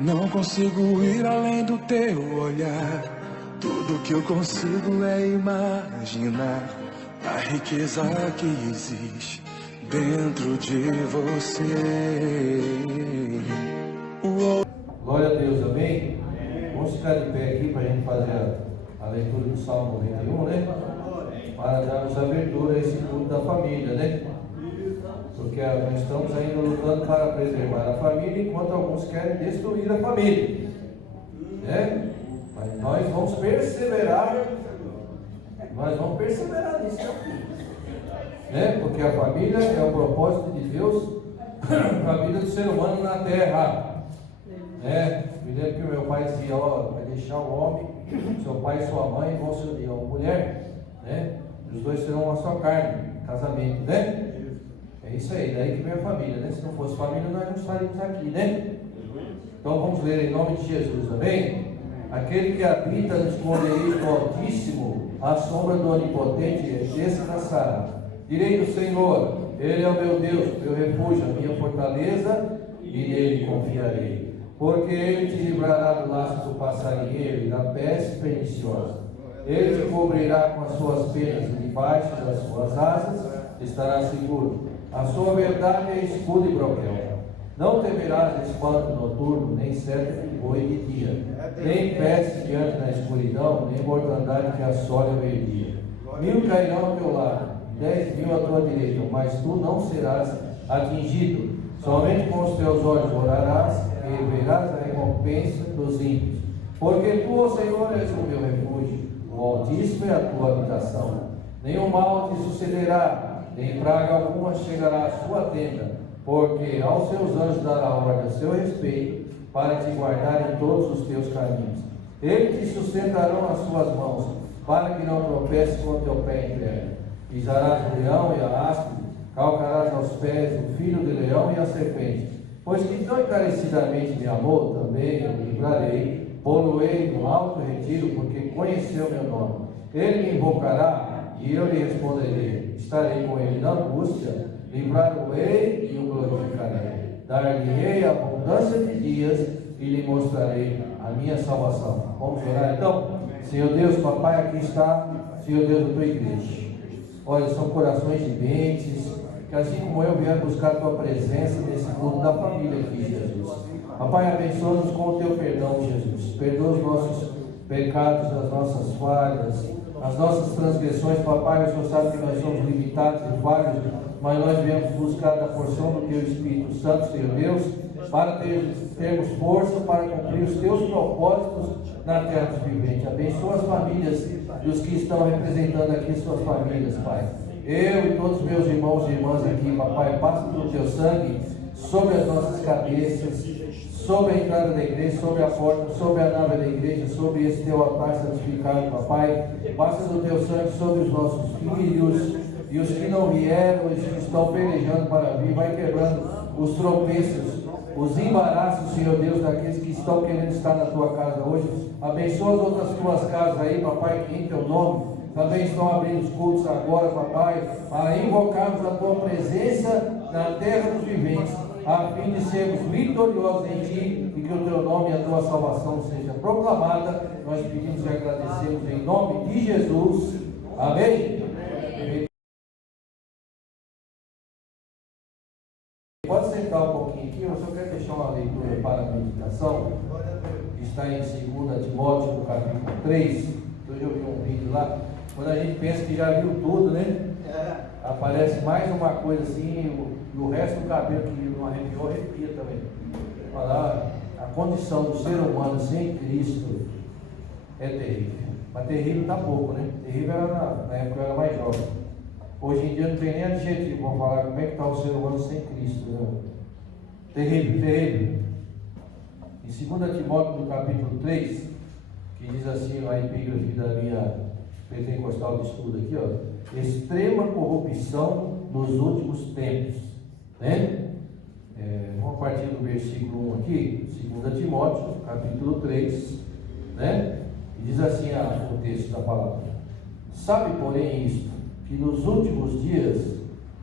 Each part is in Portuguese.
Não consigo ir além do teu olhar. Tudo que eu consigo é imaginar a riqueza que existe dentro de você. Glória a Deus, amém? Vamos ficar de pé aqui para a gente fazer a leitura do Salmo 91, né? Para darmos abertura a esse culto da família, né? Porque nós estamos ainda lutando para preservar a família, enquanto alguns querem destruir a família, né? Mas nós vamos perseverar nisso aqui, né? Porque a família é o propósito de Deus para a vida do ser humano na terra, né? Me lembro que o meu pai dizia: ó, vai deixar o homem, seu pai e sua mãe vão se unir a uma mulher, né? Os dois serão uma só carne, casamento, né? É isso aí, daí que vem a família, né? Se não fosse família, nós não estaríamos aqui, né? Então vamos ler em nome de Jesus, amém? Aquele que habita no esconderijo do Altíssimo, à sombra do Onipotente, descansará. Direi do Senhor: Ele é o meu Deus, meu refúgio, a minha fortaleza, e nele confiarei. Porque Ele te livrará do laço do passarinheiro e da peste perniciosa. Ele te cobrirá com as suas penas, e debaixo das suas asas estará seguro. A sua verdade é escudo e broquel. Não temerás espanto noturno, nem seta que voe de dia, nem peste diante da escuridão, nem mortandade que assole ao meio-dia. 1000 cairão ao teu lado, 10.000 à tua direita, mas tu não serás atingido. Somente com os teus olhos orarás e verás a recompensa dos ímpios. Porque tu, ó Senhor, és o meu refúgio, o Altíssimo é a tua habitação. Nenhum mal te sucederá, nem praga alguma chegará à sua tenda, porque aos seus anjos dará ordem a seu respeito, para te guardar em todos os teus caminhos. Eles te sustentarão nas suas mãos, para que não tropeces com o teu pé em terra. Pisarás o leão e a áspide, calcarás aos pés o filho do leão e a serpente. Pois que tão encarecidamente me amou, também eu me livrarei, pô-lo-ei no alto retiro, porque conheceu meu nome. Ele me invocará, e eu lhe responderei. Estarei com ele na angústia, livrar-o-ei e o glorificarei. Dar-lhe-ei abundância de dias e lhe mostrarei a minha salvação. Vamos orar então? Senhor Deus, papai, aqui está, Senhor Deus, da tua igreja. Olha, são corações viventes, que assim como eu vier buscar a tua presença nesse culto da família aqui, Jesus. Papai, abençoa-nos com o teu perdão, Jesus. Perdoa os nossos pecados, as nossas falhas, as nossas transgressões. Papai, o Senhor sabe que nós somos limitados e falhos, mas nós viemos buscar da porção do teu Espírito Santo, Senhor Deus, para termos força para cumprir os teus propósitos na terra dos viventes. Abençoa as famílias dos que estão representando aqui suas famílias, Pai. Eu e todos os meus irmãos e irmãs aqui, papai, passa do teu sangue sobre as nossas cabeças, sobre a entrada da igreja, sobre a porta, sobre a nave da igreja, sobre esse teu altar santificado, papai. Passa do teu sangue sobre os nossos filhos e os que não vieram, os que estão pelejando para vir. Vai quebrando os tropeços, os embaraços, Senhor Deus, daqueles que estão querendo estar na tua casa hoje. Abençoa as outras tuas casas aí, papai, que em teu nome também estão abrindo os cultos agora, papai, para invocarmos a tua presença na terra dos viventes, a fim de sermos vitoriosos em ti e que o teu nome e a tua salvação seja proclamada. Nós pedimos e agradecemos em nome de Jesus. Amém. Pode sentar um pouquinho aqui, eu só quero deixar uma leitura para a meditação, que está em 2 Timóteo, no capítulo 3. Hoje eu vi um vídeo lá, quando a gente pensa que já viu tudo, né? Aparece mais uma coisa assim, e o resto do cabelo que não arrepiou, arrepia também. Falar, a condição do ser humano sem Cristo é terrível. Mas terrível está pouco, né? Terrível era na época eu era mais jovem. Hoje em dia não tem nem adjetivo, vamos falar como é que está o ser humano sem Cristo, né? Terrível, terrível. Em 2 Timóteo, no capítulo 3, que diz assim, a epígrafe da minha pentecostal de estudo aqui, ó: extrema corrupção nos últimos tempos, né? Vamos partir do versículo 1 aqui, 2 Timóteo, capítulo 3, né? E diz assim o texto da palavra: sabe, porém, isto, que nos últimos dias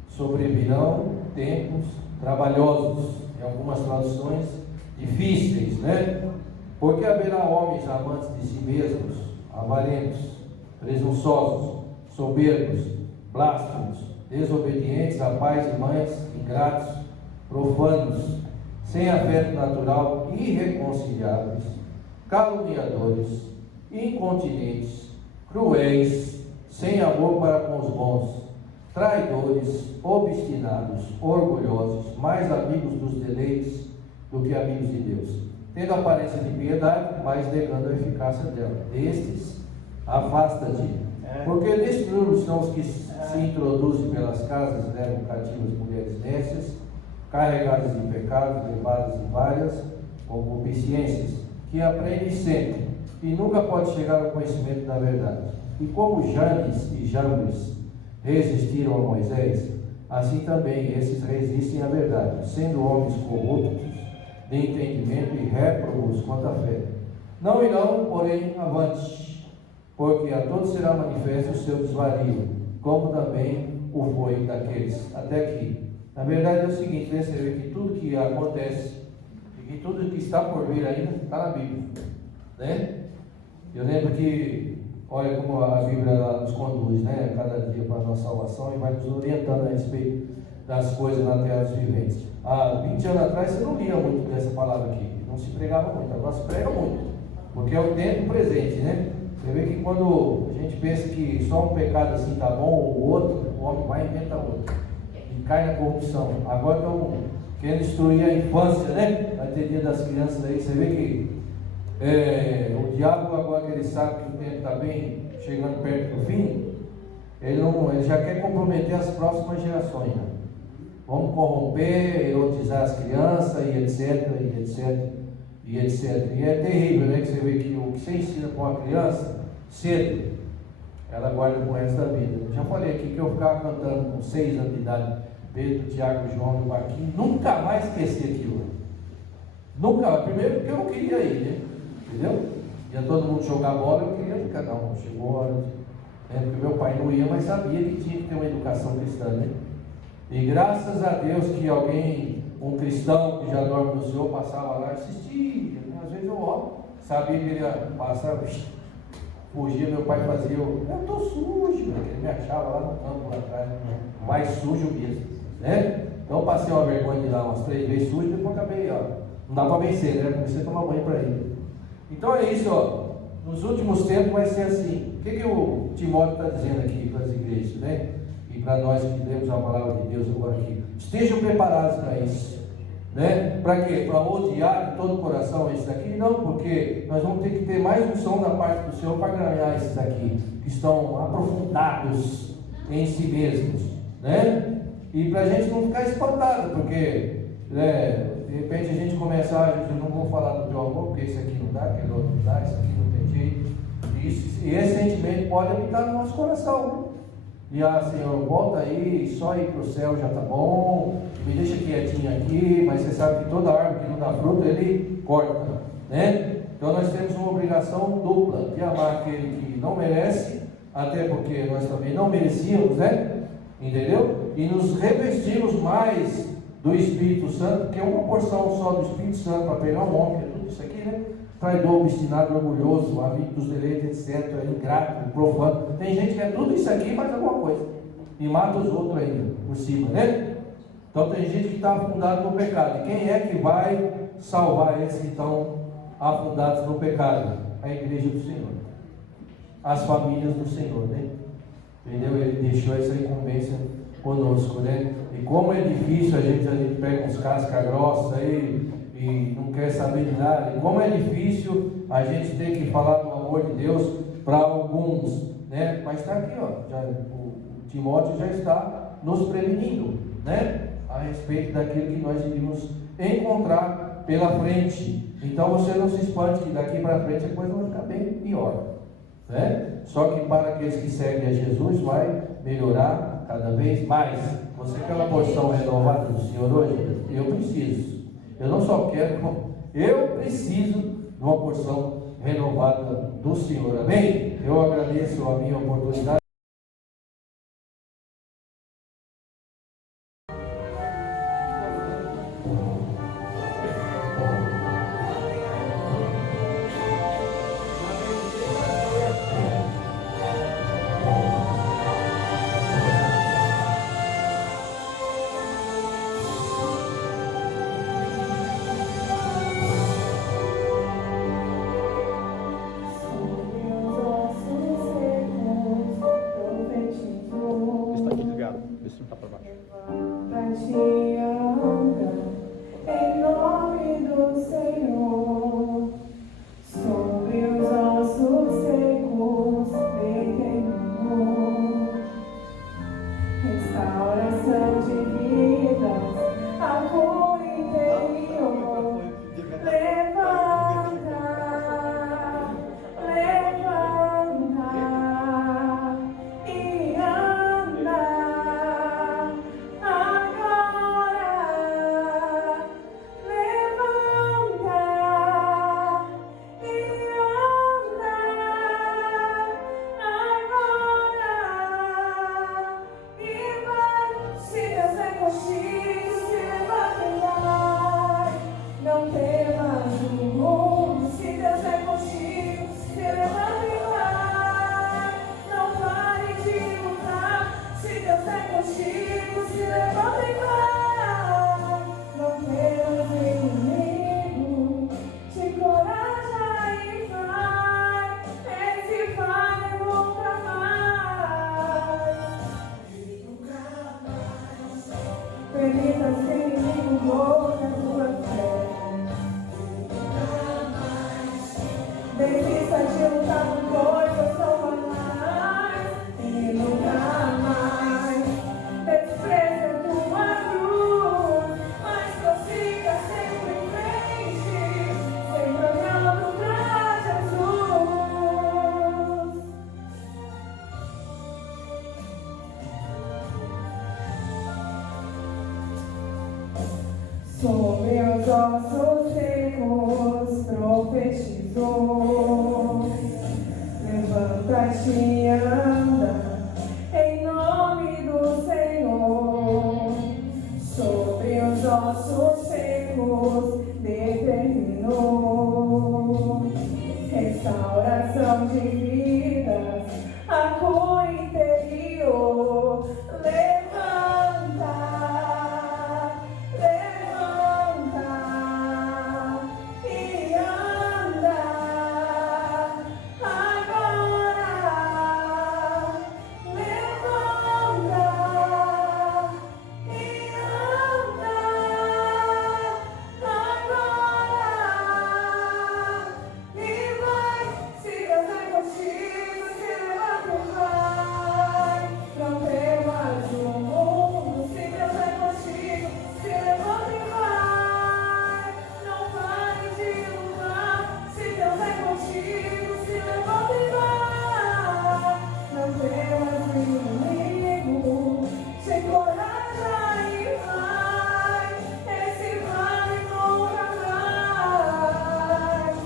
sobrevirão tempos trabalhosos, em algumas traduções difíceis, né? Porque haverá homens amantes de si mesmos, avarentos, presunçosos, soberbos, blasfemos, desobedientes a pais e mães, ingratos, profanos, sem afeto natural, irreconciliáveis, caluniadores, incontinentes, cruéis, sem amor para com os bons, traidores, obstinados, orgulhosos, mais amigos dos deleites do que amigos de Deus, tendo aparência de piedade, mas negando a eficácia dela. Destes, afasta-te, porque destes são os que se introduzem pelas casas e levam cativas mulheres nécias, carregadas de pecados, levadas em várias concupiscências, que aprendem sempre e nunca pode chegar ao conhecimento da verdade. E como Janes e Jambres resistiram a Moisés, assim também esses resistem à verdade, sendo homens corruptos de entendimento e réprobos quanto à fé. Não irão, porém, avante, porque a todos será manifesto o seu desvario, como também o foi daqueles até aqui. Na verdade é o seguinte, né? Você vê que tudo que acontece e que tudo que está por vir ainda está na Bíblia, né? Eu lembro que, olha como a Bíblia nos conduz, né? Cada dia para a nossa salvação e vai nos orientando a respeito das coisas na terra dos viventes. Há 20 anos atrás você não lia muito dessa palavra aqui, não se pregava muito, agora se prega muito, porque é o tempo presente, né? Você vê que quando a gente pensa que só um pecado assim está bom, ou o outro, o homem vai e inventa outro, e cai na corrupção. Agora estão querendo destruir a infância, né? Vai ter dia das crianças aí, você vê que o diabo, agora que ele sabe que o tempo está bem chegando perto do fim, ele já quer comprometer as próximas gerações, né? Vamos corromper, erotizar as crianças e etc, e etc, e etc. E é terrível, né? Que você vê que o que você ensina para uma criança, cedo, ela guarda pro resto da vida. Eu já falei aqui que eu ficava cantando com 6 anos de idade, Pedro, Tiago, João e Marquinhos, nunca mais esqueci aquilo. Nunca, primeiro porque eu não queria ir, né? Entendeu? Ia todo mundo jogar bola, eu queria ficar, não, chegou a hora, porque meu pai não ia, mas sabia que tinha que ter uma educação cristã, né? E graças a Deus que alguém, um cristão que já dorme no Senhor, passava lá e assistia, né? Às vezes eu sabia que ele ia passar, fugia, meu pai fazia, eu estou sujo, ele me achava lá no campo, lá atrás, mais sujo mesmo, né? Então passei uma vergonha de lá umas 3 vezes sujo, depois acabei, não dá para vencer, né? Comecei a tomar banho para ir. Então é isso, nos últimos tempos vai ser assim. O que o Timóteo está dizendo aqui para as igrejas, né? E para nós que lemos a palavra de Deus agora aqui. Estejam preparados para isso, né? Para quê? Para odiar de todo o coração esses daqui? Não, porque nós vamos ter que ter mais unção da parte do Senhor para ganhar esses daqui, que estão aprofundados em si mesmos, né? E para a gente não ficar espantado, porque, né, de repente a gente começa, eu não vou falar do teu amor, porque esse aqui não dá, aquele outro não dá, esse aqui não tem jeito. E esse sentimento pode habitar no nosso coração. E Senhor, volta aí, só ir para o céu já está bom, me deixa quietinho aqui, mas você sabe que toda árvore que não dá fruto, ele corta, né? Então nós temos uma obrigação dupla, de amar aquele que não merece, até porque nós também não merecíamos, né? Entendeu? E nos revestimos mais do Espírito Santo, que é uma porção só do Espírito Santo para pegar um homem, é tudo isso aqui, né? Traidor, obstinado, orgulhoso, amigo dos deleites, etc., ingrato, profano. Tem gente que é tudo isso aqui, mas alguma coisa. E mata os outros ainda, por cima, né? Então tem gente que está afundado no pecado. E quem é que vai salvar esses que estão afundados no pecado? A igreja do Senhor. As famílias do Senhor, né? Entendeu? Ele deixou essa incumbência conosco, né? E como é difícil, a gente pega uns casca grossa aí e não quer saber de nada. E como é difícil a gente ter que falar do amor de Deus para alguns, né? Mas está aqui, o Timóteo já está nos prevenindo, né? A respeito daquilo que nós iríamos encontrar pela frente. Então você não se espante que daqui para frente a coisa vai ficar bem pior, né? Só que para aqueles que seguem a Jesus vai melhorar cada vez mais. Você quer uma porção renovada do Senhor hoje? Eu preciso. Eu não só quero, eu preciso de uma porção renovada do Senhor. Amém? Eu agradeço a minha oportunidade. Desligado. Vê se não tá para baixo. Te anda, em nome do Senhor, sobre os ossos secos determinou restauração de vidas, a cura interior. Levanta, levanta e anda agora. Levanta e anda agora. E vai, se Deus é contigo, se levanta e vai. Não temas o mundo, se Deus é contigo, se levanta e vai. Não pare de lutar, se Deus é contigo, se levanta e vai. Não temas o inimigo, te coraja e vai. Esse vai nunca mais. Permita que o inimigo louque a tua fé. Desista de lutar com coisas tão banais e nunca mais despreze a tua cruz, mas prossiga sempre em frente, sempre olhando pra Jesus. Sobre os ossos secos profetizou. Levanta-te e anda, em nome do Senhor. Sobre os ossos secos determinou restauração de vidas, a cura interior. Levanta, levanta e anda agora. Levanta e anda agora. E vai, se Deus é contigo, se levanta e vai. Não temas o mundo, se Deus é contigo, se levanta e vai. Não pare de lutar, se Deus é contigo, se levanta e vai. Não temas o inimigo, te coraja e vai. Esse vai nunca mais.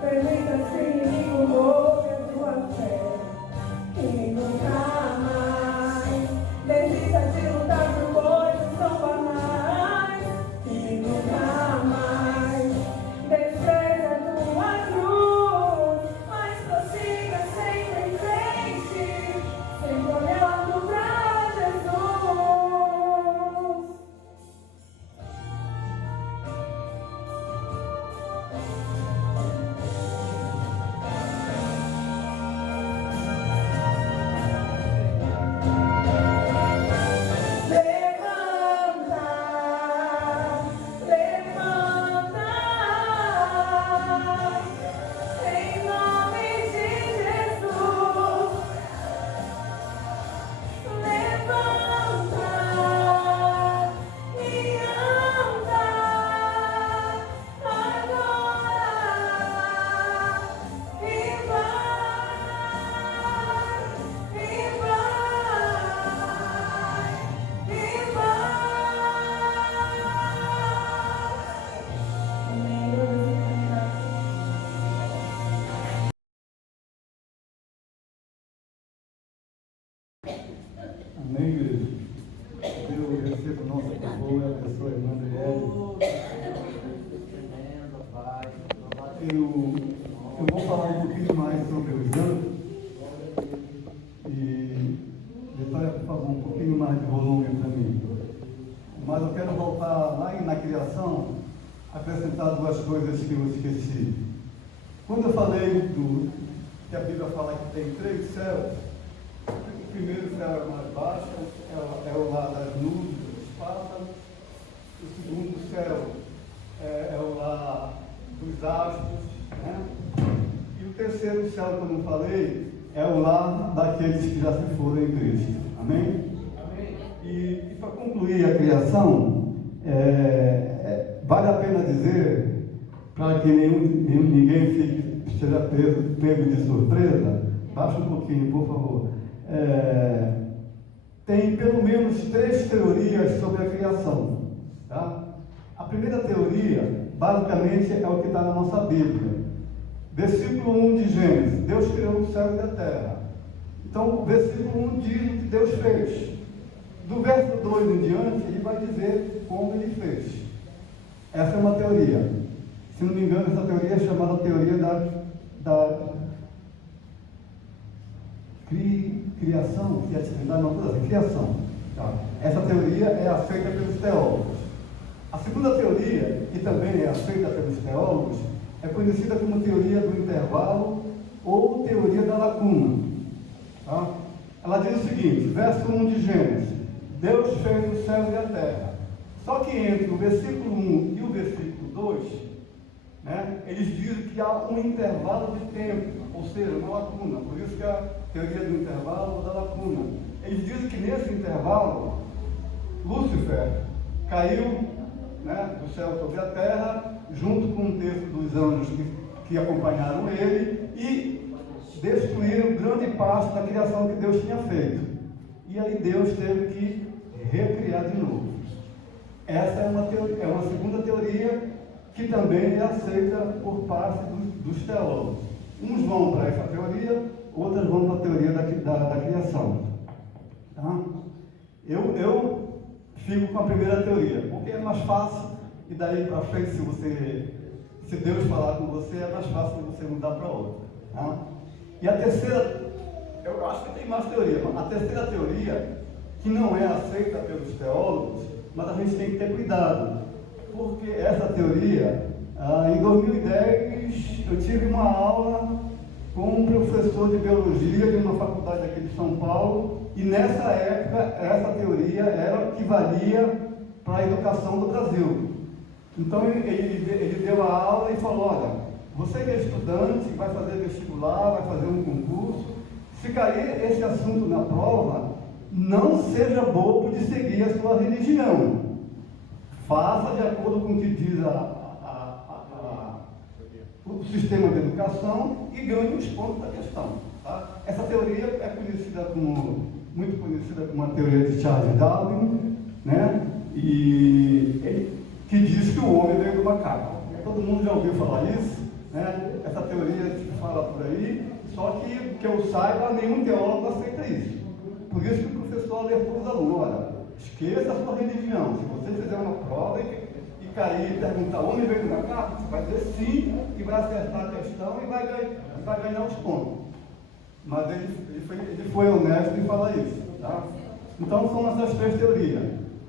Permita que o inimigo louque a tua fé. E nunca mais desista de lutar por coisas tão banais. E nunca mais despreze a tua cruz, mas prossiga sempre em frente, sempre olhando pra Jesus. Amém, igreja? Deus receba o nosso favor e abençoe a irmã Adriele. Eu vou falar um pouquinho mais sobre o janto. E Vitória, por favor, um pouquinho mais de volume para mim. Mas eu quero voltar lá na criação, acrescentar duas coisas que eu esqueci. Quando eu falei que a Bíblia fala que tem 3 céus, primeiro céu é o mais baixo, é o lar das nuvens, dos pássaros. O segundo céu é o lar dos astros, né? E o terceiro céu, que eu não falei, é o lar daqueles que já se foram em Cristo. Amém? Amém. E para concluir a criação, vale a pena dizer, para que ninguém esteja pego de surpresa, baixa um pouquinho, por favor. Tem pelo menos 3 teorias sobre a criação. Tá? A primeira teoria, basicamente, é o que está na nossa Bíblia. Versículo 1 de Gênesis: Deus criou o céu e a terra. Então, o versículo 1 diz o que Deus fez. Do verso 2 em diante, ele vai dizer como ele fez. Essa é uma teoria. Se não me engano, essa teoria é chamada teoria da criação, criatividade, não, coisa assim, criação. Tá? Essa teoria é aceita pelos teólogos. A segunda teoria, que também é aceita pelos teólogos, é conhecida como teoria do intervalo ou teoria da lacuna. Tá? Ela diz o seguinte, verso 1 de Gênesis: Deus fez o céu e a terra. Só que entre o versículo 1 e o versículo 2, né, eles dizem que há um intervalo de tempo, ou seja, uma lacuna. Por isso que a teoria do intervalo ou da lacuna. Eles dizem que nesse intervalo, Lúcifer caiu, né, do céu sobre a terra, junto com um terço dos anjos que acompanharam ele, e destruíram grande parte da criação que Deus tinha feito. E aí Deus teve que recriar de novo. Essa é uma segunda teoria que também é aceita por parte dos teólogos. Uns vão para essa teoria, outros vão para a teoria da criação. Tá? Eu fico com a primeira teoria, porque é mais fácil, e daí para frente, se Deus falar com você, é mais fácil você mudar para outra. Tá? E a terceira, eu acho que tem mais teoria, mas a terceira teoria, que não é aceita pelos teólogos, mas a gente tem que ter cuidado, porque essa teoria, em 2010, eu tive uma aula com um professor de biologia de uma faculdade aqui de São Paulo, e nessa época, essa teoria era o que valia para a educação do Brasil. Então, ele deu a aula e falou: olha, você que é estudante, vai fazer vestibular, vai fazer um concurso, se cair esse assunto na prova, não seja bobo de seguir a sua religião. Faça de acordo com o que diz o sistema de educação e ganhe os pontos da questão. Tá? Essa teoria é muito conhecida como a teoria de Charles Darwin, né? Que diz que o homem veio do macaco. Todo mundo já ouviu falar isso, né? Essa teoria se fala por aí, só que eu saiba, nenhum teólogo aceita isso. Por isso que o professor alertou os alunos: olha, esqueça a sua religião. Se você fizer uma prova e cair e perguntar o homem veio do macaco, você vai dizer sim e vai acertar a questão e vai ganhar os pontos. Mas ele foi honesto em falar isso. Tá? Então são essas 3 teorias: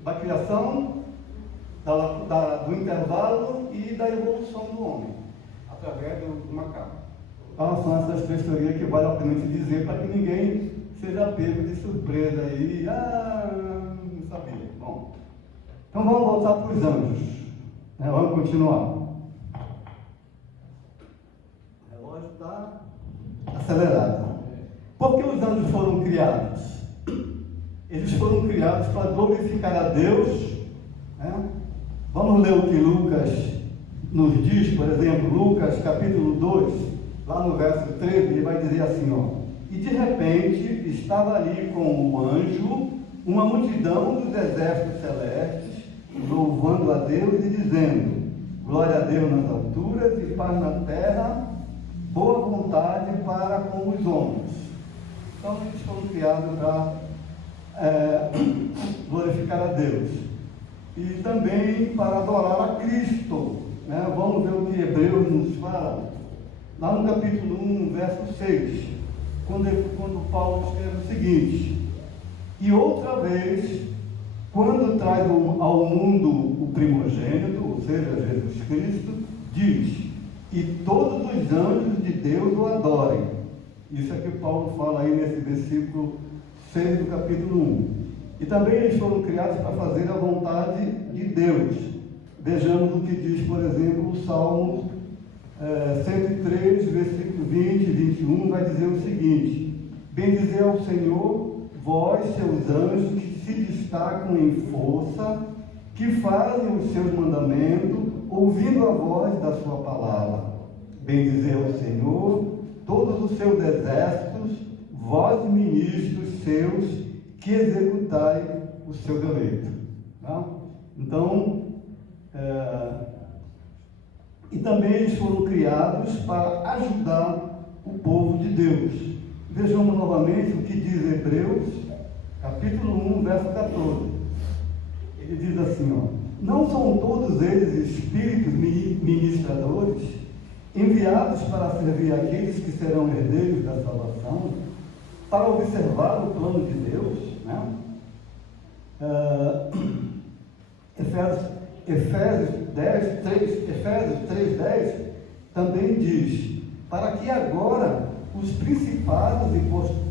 da criação, do intervalo e da evolução do homem, através do macaco. Então são essas 3 teorias que vale a pena te dizer, para que ninguém seja pego de surpresa aí. Não sabia. Bom, então vamos voltar para os anjos. Vamos continuar. O relógio está acelerado. Por que os anjos foram criados? Eles foram criados para glorificar a Deus. Né? Vamos ler o que Lucas nos diz, por exemplo, Lucas capítulo 2, lá no verso 13, ele vai dizer assim, ó: e de repente estava ali com o anjo uma multidão dos exércitos celestes, louvando a Deus e dizendo: glória a Deus nas alturas e paz na terra, boa vontade para com os homens. Então eles foram criados para glorificar a Deus e também para adorar a Cristo. Né? Vamos ver o que Hebreus nos fala, lá no capítulo 1, verso 6, quando Paulo escreve o seguinte: e outra vez, quando traz ao mundo o primogênito, ou seja, Jesus Cristo, diz: e todos os anjos de Deus o adorem. Isso é que Paulo fala aí nesse versículo 6 do capítulo 1. E também eles foram criados para fazer a vontade de Deus. Vejamos o que diz, por exemplo, o Salmo 103, versículo 20 e 21, vai dizer o seguinte: bendizei ao Senhor, vós, seus anjos, que se destacam em força, que fazem os seus mandamentos, ouvindo a voz da sua palavra. Bendizei ao Senhor, todos os seus exércitos, vós, ministros seus, que executai o seu direito. Tá? Então, e também eles foram criados para ajudar o povo de Deus. Vejamos novamente o que diz Hebreus, capítulo 1, verso 14. Ele diz assim, ó: não são todos eles espíritos ministradores, enviados para servir aqueles que serão herdeiros da salvação, para observar o plano de Deus, né? Efésios 3:10 também diz: para que agora os principados e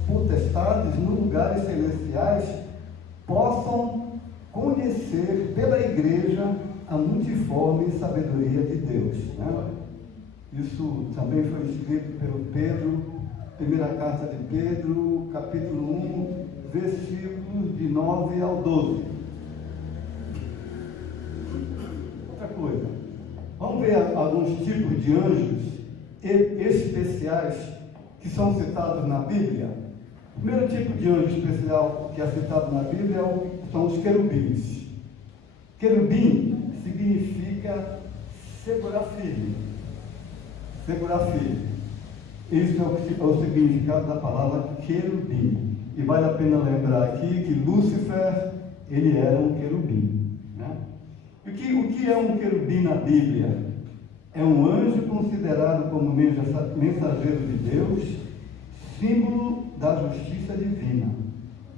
potestades nos lugares celestiais possam conhecer pela igreja a multiforme sabedoria de Deus, né? Isso também foi escrito pelo Pedro, primeira carta de Pedro, capítulo 1, versículos de 9 ao 12. Outra coisa, vamos ver alguns tipos de anjos especiais que são citados na Bíblia. O primeiro tipo de anjo especial que é citado na Bíblia são os querubins. Querubim significa segurar firme. Segurar firme. Esse é o significado da palavra querubim. E vale a pena lembrar aqui que Lúcifer, ele era um querubim, né? O que é um querubim na Bíblia? É um anjo considerado como mensageiro de Deus, símbolo da justiça divina.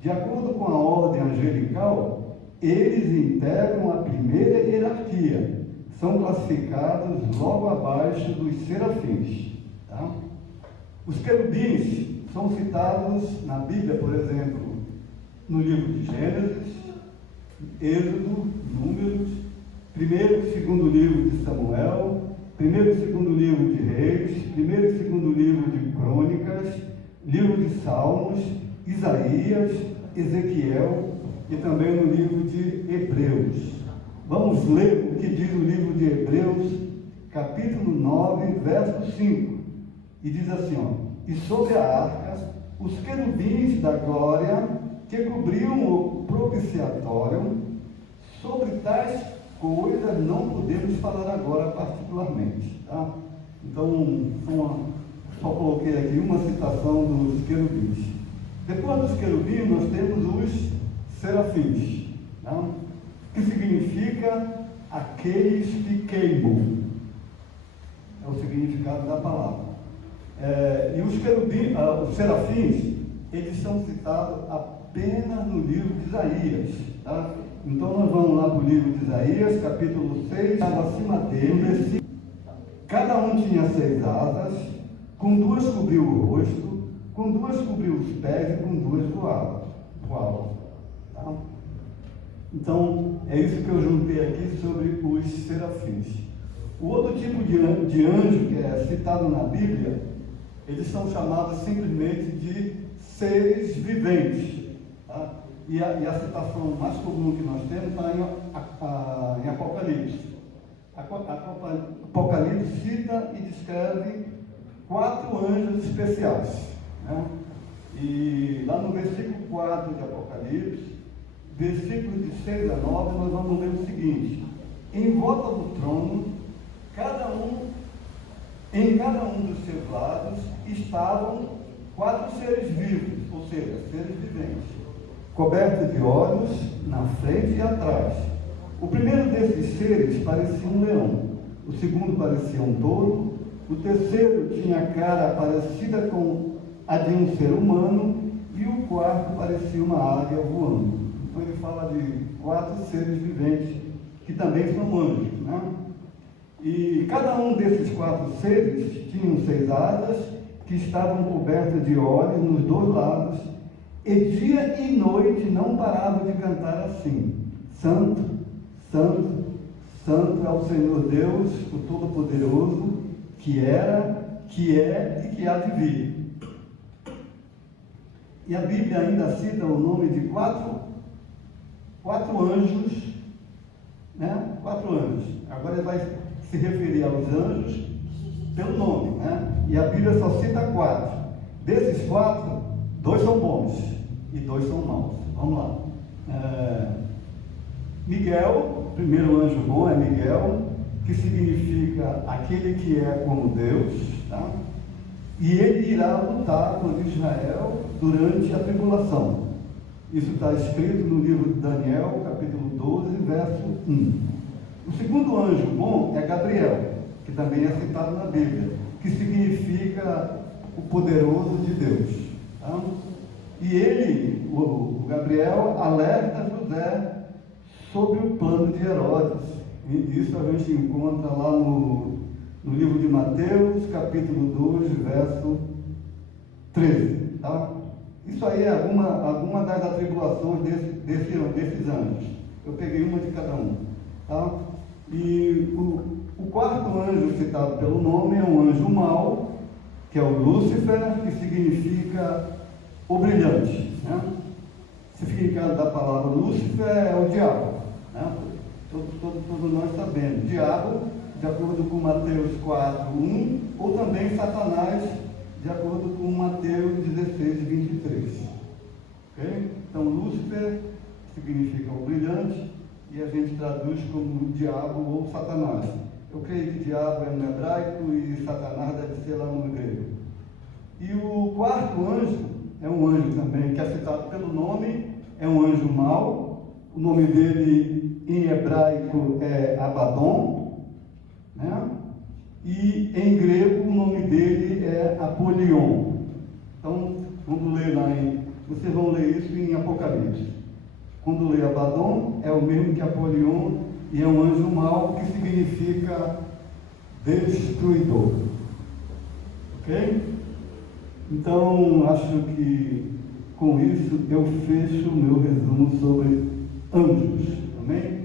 De acordo com a ordem angelical, eles integram a primeira hierarquia. São classificados logo abaixo dos serafins. Tá? Os querubins são citados na Bíblia, por exemplo, no livro de Gênesis, Êxodo, Números, primeiro e segundo livro de Samuel, primeiro e segundo livro de Reis, primeiro e segundo livro de Crônicas, livro de Salmos, Isaías, Ezequiel e também no livro de Hebreus. Vamos ler o que diz o livro de Hebreus, capítulo 9, verso 5. E diz assim, ó: e sobre a arca, os querubins da glória que cobriam o propiciatório, sobre tais coisas não podemos falar agora particularmente. Tá? Então, só coloquei aqui uma citação dos querubins. Depois dos querubins, nós temos os serafins, tá? Que significa aqueles que queimam. É o significado da palavra. E os querubins, os serafins, eles são citados apenas no livro de Isaías. Tá? Então nós vamos lá para o livro de Isaías, capítulo 6, estava acima dele, cada um tinha 6 asas, com 2 cobriu o rosto, com 2 cobriu os pés e com 2 voava. Tá? Então, é isso que eu juntei aqui sobre os serafins. O outro tipo de anjo que é citado na Bíblia, eles são chamados simplesmente de seres viventes. Tá? E a citação mais comum que nós temos está em Apocalipse. Apocalipse cita e descreve 4 anjos especiais. Né? E lá no versículo 4 de Apocalipse, versículos de 6 a 9, nós vamos ler o seguinte: em volta do trono, em cada um dos seus lados estavam 4 seres vivos, ou seja, seres viventes, cobertos de olhos na frente e atrás. O primeiro desses seres parecia um leão, o segundo parecia um touro, o terceiro tinha a cara parecida com a de um ser humano e o quarto parecia uma águia voando. Então ele fala de 4 seres viventes que também são anjos, né? E cada um desses 4 seres tinham 6 asas que estavam cobertas de óleo nos dois lados, e dia e noite não paravam de cantar assim: Santo, Santo, Santo é o Senhor Deus, o Todo-Poderoso, que era, que é e que há de vir. E a Bíblia ainda cita o nome de quatro anjos, né? 4 anjos. Agora ele vai se referir aos anjos pelo nome, né? E a Bíblia só cita 4. Desses 4, 2 são bons e 2 são maus. Vamos lá. Miguel, o primeiro anjo bom é Miguel, que significa aquele que é como Deus, tá? E ele irá lutar por Israel durante a tribulação. Isso está escrito no livro de Daniel, capítulo 12, verso 1. O segundo anjo bom é Gabriel, que também é citado na Bíblia, que significa o poderoso de Deus. Tá? E ele, o Gabriel, alerta José sobre o plano de Herodes. E isso a gente encontra lá no livro de Mateus, capítulo 2, verso 13. Tá? Isso aí é alguma das atribulações desses anjos. Eu peguei uma de cada um. Tá? E o quarto anjo citado pelo nome é um anjo mau, que é o Lúcifer, que significa o brilhante. Né? O significado da palavra Lúcifer é o diabo. Né? Todos nós sabemos. Diabo, de acordo com Mateus 4, 1, ou também Satanás, de acordo com Mateus 16, 23. Okay? Então, Lúcifer significa o brilhante, e a gente traduz como diabo ou Satanás. Eu creio que diabo é no hebraico e Satanás deve ser lá no grego. E o quarto anjo é um anjo também, que é citado pelo nome, é um anjo mau. O nome dele em hebraico é Abaddon, né? E em grego o nome dele é Apolion. Então, quando ler lá vocês vão ler isso em Apocalipse. Quando lê Abaddon, é o mesmo que Apolion, e é um anjo mau, que significa destruidor. Ok? Então, acho que com isso eu fecho o meu resumo sobre anjos. Amém?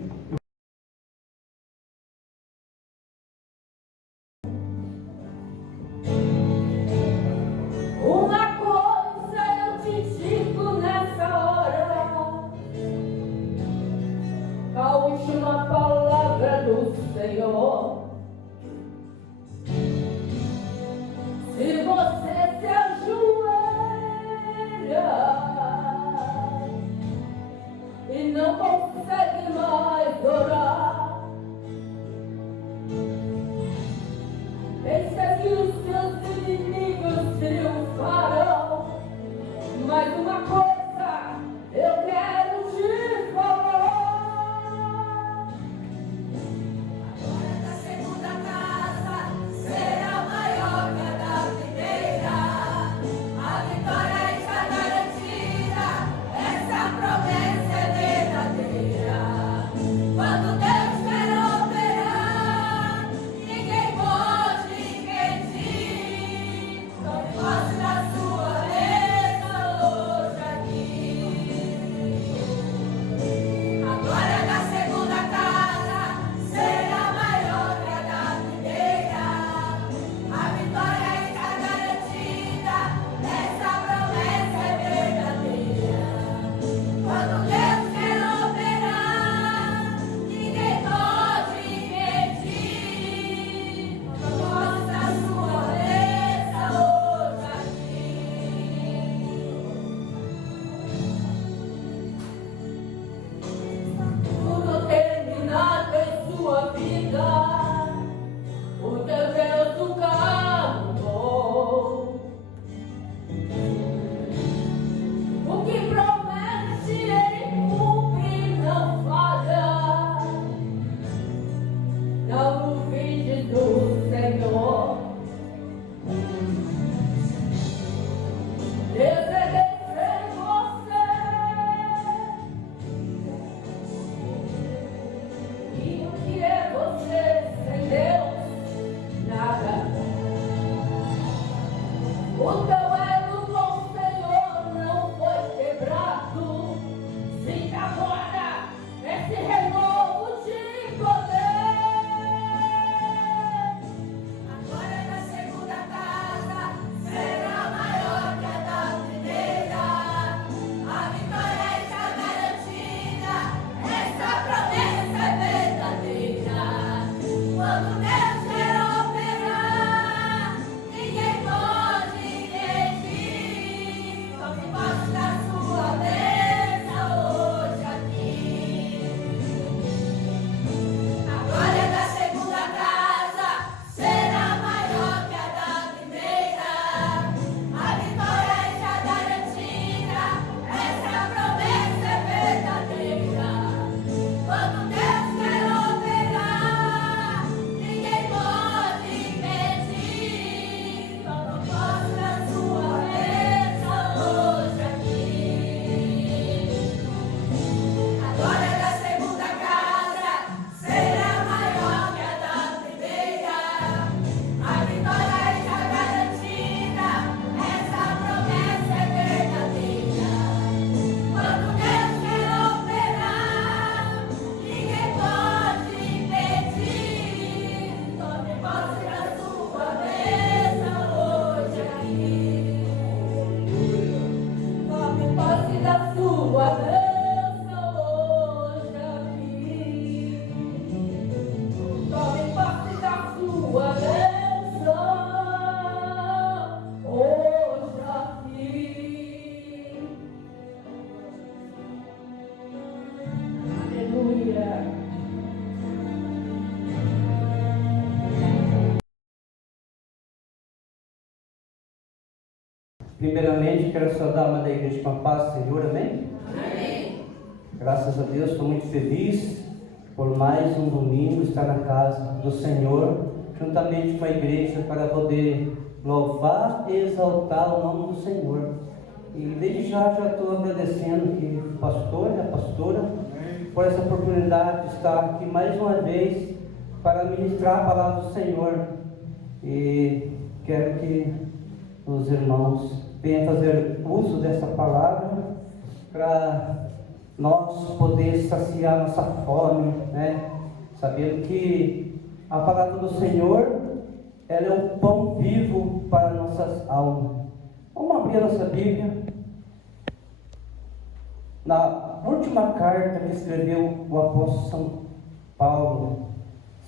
Uma coisa eu te digo nessa hora, a última palavra do Senhor. Se você se ajoelha e não consegue mais orar, pensa que os seus inimigos triunfarão. Mas uma coisa eu quero te falar: agora Primeiramente, quero saudar a alma da igreja com a paz do Senhor, amém? Amém. Graças a Deus, estou muito feliz por mais um domingo estar na casa do Senhor, juntamente com a igreja, para poder louvar e exaltar o nome do Senhor. E desde já estou agradecendo aqui o pastor e a pastora por essa oportunidade de estar aqui mais uma vez para ministrar a palavra do Senhor. E quero que os irmãos venham fazer uso dessa palavra para nós poder saciar nossa fome, né? Sabendo que a palavra do Senhor, ela é um pão vivo para nossas almas. Vamos abrir a nossa Bíblia. Na última carta que escreveu o apóstolo São Paulo,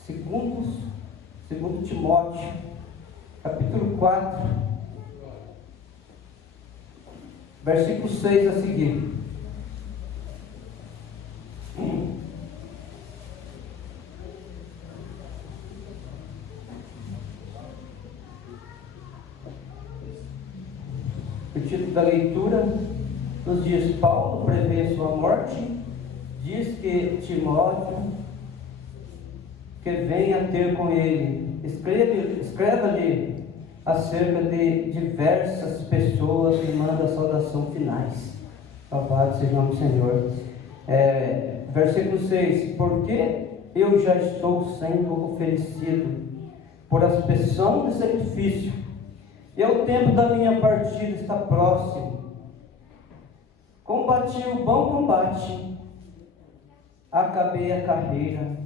segundo Timóteo, capítulo 4, versículo 6 a seguir. O título da leitura nos diz: Paulo prevê sua morte, diz que Timóteo que venha ter com ele, escreva-lhe acerca de diversas pessoas e manda saudação finais. Louvado seja o nome do Senhor. Versículo 6: porque eu já estou sendo oferecido por aspersão de sacrifício, e o tempo da minha partida está próximo. Combati o bom combate, acabei a carreira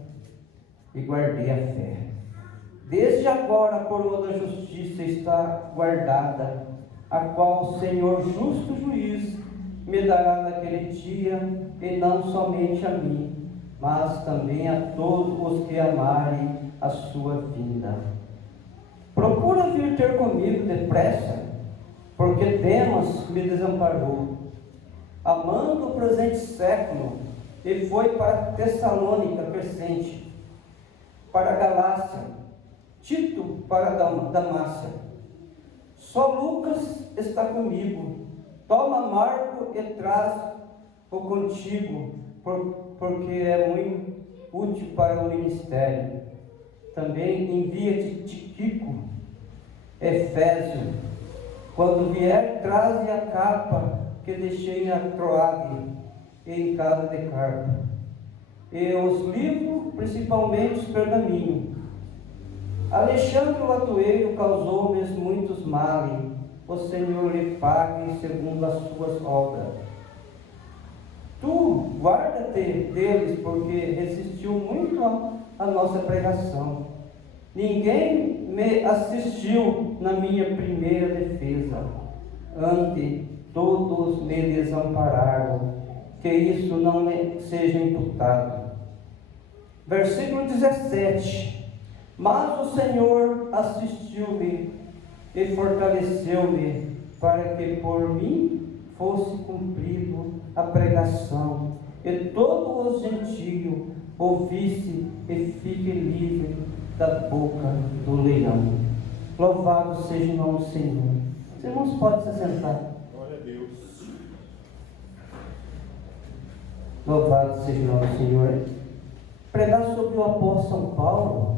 e guardei a fé. Desde agora a coroa da justiça está guardada, a qual o Senhor justo juiz me dará naquele dia, e não somente a mim, mas também a todos os que amarem a sua vinda. Procura vir ter comigo depressa, porque Demas me desamparou, amando o presente século, e foi para Tessalônica Crescente, para Galácia, Tito para Damácia. Só Lucas está comigo. Toma Marco e traz-o contigo, porque é muito útil para o ministério. Também envia-te Tíquico, Efésio. Quando vier, traze a capa que deixei na Troade e em casa de Carpo, e os livros, principalmente os pergaminhos. Alexandre o Latoeiro causou-me muitos males, o Senhor lhe pague segundo as suas obras. Tu guarda-te deles, porque resistiu muito a nossa pregação. Ninguém me assistiu na minha primeira defesa. Ante todos me desampararam, que isso não me seja imputado. Versículo 17. Mas o Senhor assistiu-me e fortaleceu-me, para que por mim fosse cumprido a pregação, e todos os gentios ouvisse e fique livre da boca do leão. Louvado seja o nome do Senhor. Os irmãos podem se sentar. Glória a Deus. Louvado seja o nome do Senhor. Pregar sobre o apóstolo São Paulo,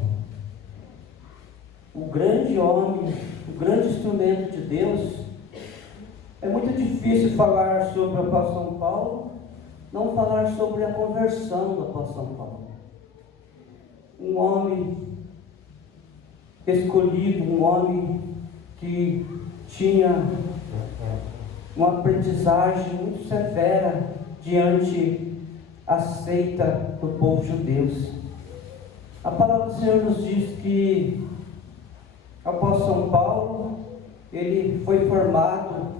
o grande homem, o grande instrumento de Deus. É muito difícil falar sobre o apóstolo São Paulo, não falar sobre a conversão do apóstolo São Paulo. Um homem escolhido, um homem que tinha uma aprendizagem muito severa diante a seita do povo judeu. A palavra do Senhor nos diz que o apóstolo São Paulo, ele foi formado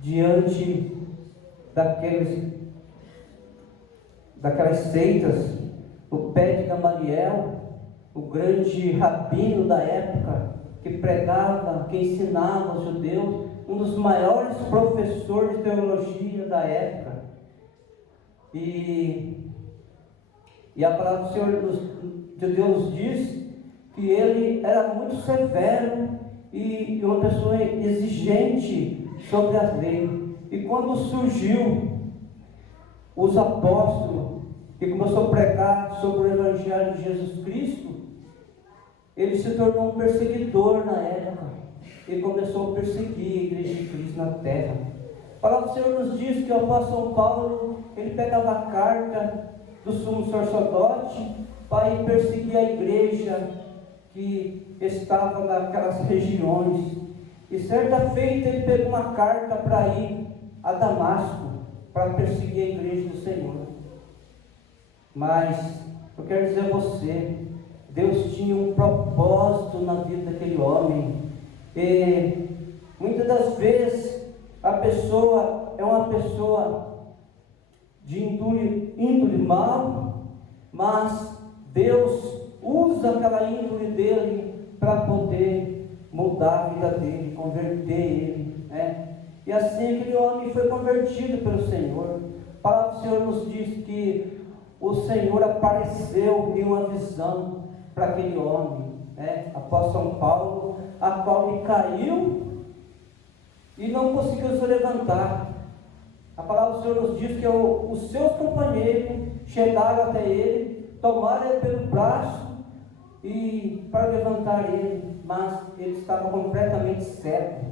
diante daquelas seitas, o pé de Gamaliel, o grande rabino da época, que pregava, que ensinava aos judeus, um dos maiores professores de teologia da época. E a palavra do Senhor de Deus diz que ele era muito severo e uma pessoa exigente, sobre as leis. E quando surgiu os apóstolos, que começou a pregar sobre o Evangelho de Jesus Cristo, ele se tornou um perseguidor na época. Ele começou a perseguir a igreja de Cristo na terra. A palavra do Senhor nos diz que o apóstolo Paulo, ele pegava a carta do sumo sacerdote para ir perseguir a igreja que estava naquelas regiões. E certa feita ele pegou uma carta para ir a Damasco, para perseguir a igreja do Senhor. Mas eu quero dizer a você, Deus tinha um propósito na vida daquele homem. E muitas das vezes a pessoa é uma pessoa de índole mal, mas Deus usa aquela índole dele para poder mudar a vida dele, converter ele, né? E assim aquele homem foi convertido pelo Senhor. A palavra do Senhor nos diz que o Senhor apareceu em uma visão para aquele homem, né? Após São Paulo, a qual ele caiu e não conseguiu se levantar. A palavra do Senhor nos diz que os seus companheiros chegaram até ele, tomaram ele pelo braço e para levantar ele, mas ele estava completamente cego.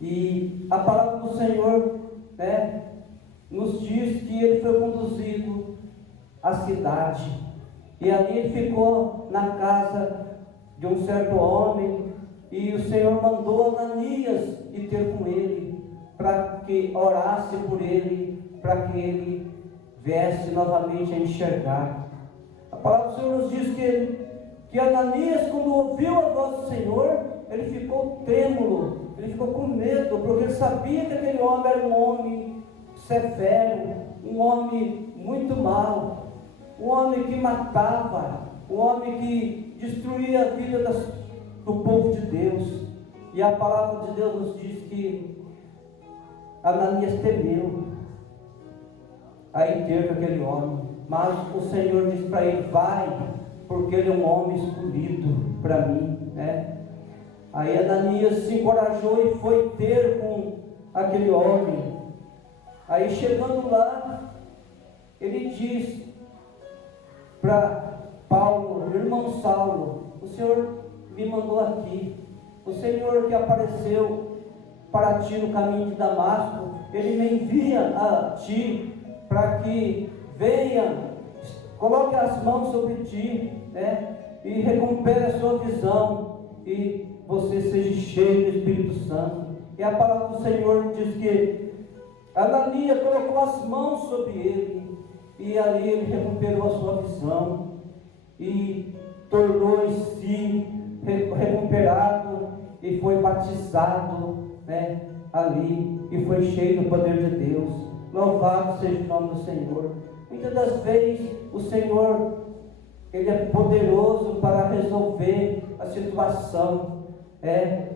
E a palavra do Senhor, né, nos diz que ele foi conduzido à cidade, e ali ele ficou na casa de um certo homem, e o Senhor mandou Ananias ir ter com ele, para que orasse por ele, para que ele viesse novamente a enxergar. A palavra do Senhor nos diz que Ananias, quando ouviu a voz do Senhor, ele ficou trêmulo, ele ficou com medo, porque ele sabia que aquele homem era um homem severo, um homem muito mau, um homem que matava, um homem que destruía a vida do povo de Deus. E a palavra de Deus nos diz que Ananias temeu a ir ter com aquele homem, mas o Senhor disse para ele: vai, porque ele é um homem escolhido para mim, né? Aí Ananias se encorajou e foi ter com aquele homem. Aí chegando lá, ele diz para Paulo: irmão Saulo, o Senhor me mandou aqui, o Senhor que apareceu para ti no caminho de Damasco, ele me envia a ti para que venha, coloque as mãos sobre ti, né, e recupere a sua visão, e você seja cheio do Espírito Santo. E a palavra do Senhor diz que Ananias colocou as mãos sobre ele, e ali ele recuperou a sua visão, e tornou em si recuperado, e foi batizado, né, ali, e foi cheio do poder de Deus. Louvado seja o nome do Senhor. Muitas das vezes o Senhor, ele é poderoso para resolver a situação,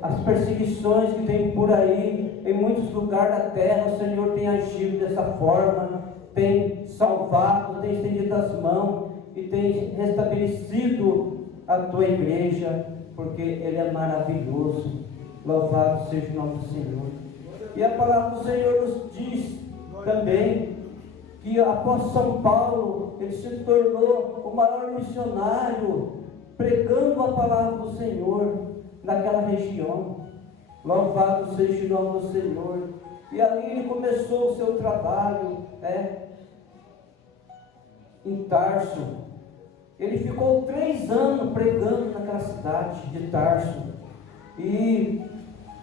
as perseguições que tem por aí, em muitos lugares da terra. O Senhor tem agido dessa forma, tem salvado, tem estendido as mãos e tem restabelecido a tua igreja, porque Ele é maravilhoso. Louvado seja o nome do Senhor. E a palavra do Senhor nos diz também que após São Paulo, ele se tornou o maior missionário, pregando a palavra do Senhor naquela região. Louvado seja o nome do Senhor. E ali ele começou o seu trabalho, em Tarso. Ele ficou 3 anos pregando naquela cidade de Tarso. E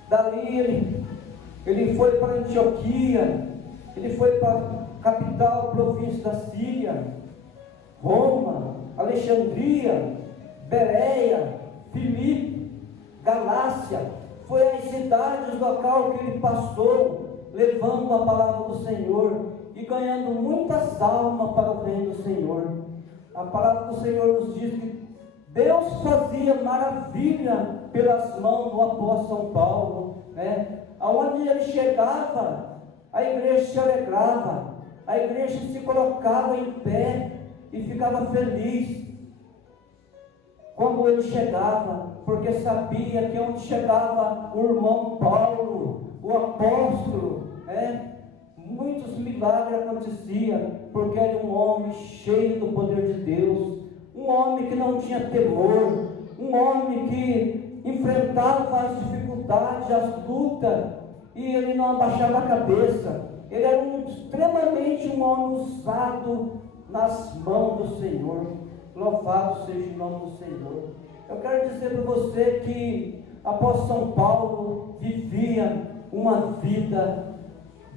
dali ele foi para Antioquia, ele foi para a capital, província da Síria, Roma, Alexandria, Bereia, Filipe, Galácia. Foi as cidades local que ele passou, levando a palavra do Senhor e ganhando muitas almas para o reino do Senhor. A palavra do Senhor nos diz que Deus fazia maravilha pelas mãos do apóstolo São Paulo, aonde ele chegava, a igreja se alegrava, a igreja se colocava em pé e ficava feliz quando ele chegava, porque sabia que onde chegava o irmão Paulo, o apóstolo, muitos milagres aconteciam, porque era um homem cheio do poder de Deus, um homem que não tinha temor, um homem que enfrentava as dificuldades, as lutas, e ele não abaixava a cabeça. Ele era extremamente um homem usado nas mãos do Senhor. Louvado seja o nome do Senhor. Eu quero dizer para você que apóstolo São Paulo vivia uma vida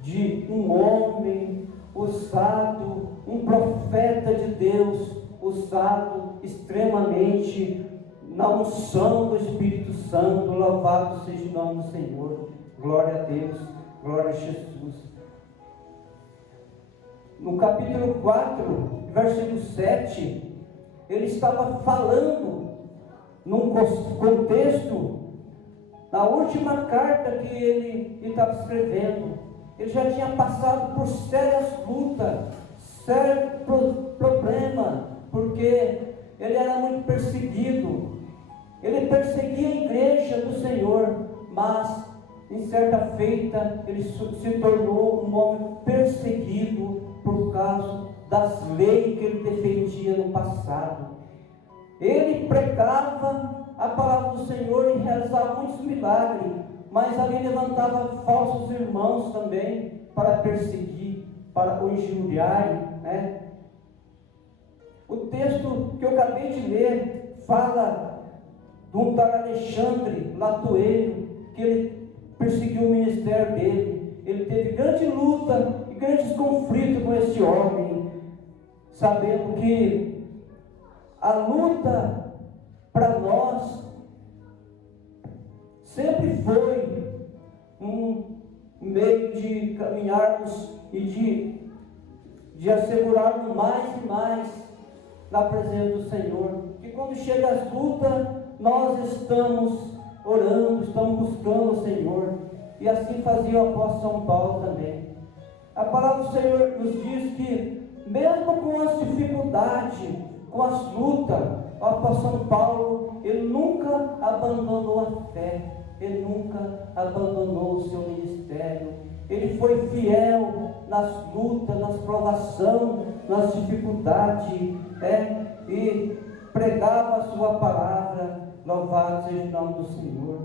de um homem usado, um profeta de Deus, usado extremamente na unção do Espírito Santo. Louvado seja o nome do Senhor. Glória a Deus, glória a Jesus. No capítulo 4, versículo 7, ele estava falando num contexto, na última carta que ele estava escrevendo. Ele já tinha passado por sérias lutas, sérios problemas, porque ele era muito perseguido. Ele perseguia a igreja do Senhor, mas em certa feita ele se tornou um homem perseguido por causa das leis que ele defendia no passado. Ele pregava a palavra do Senhor e realizava muitos milagres, mas ali levantava falsos irmãos também para perseguir, para o injuriar, O texto que eu acabei de ler fala de um tal Alexandre Latoeiro, que ele perseguiu o ministério dele. Ele teve grande luta e grandes conflitos com esse homem, sabendo que a luta para nós sempre foi um meio de caminharmos e de assegurarmos mais e mais na presença do Senhor. Que quando chega as lutas, nós estamos orando, estamos buscando o Senhor. E assim fazia o apóstolo São Paulo também. A palavra do Senhor nos diz que mesmo com as dificuldades, com as lutas, o apóstolo São Paulo, ele nunca abandonou a fé, ele nunca abandonou o seu ministério. Ele foi fiel nas lutas, nas provações, nas dificuldades, e pregava a sua palavra. Louvado seja o nome do Senhor.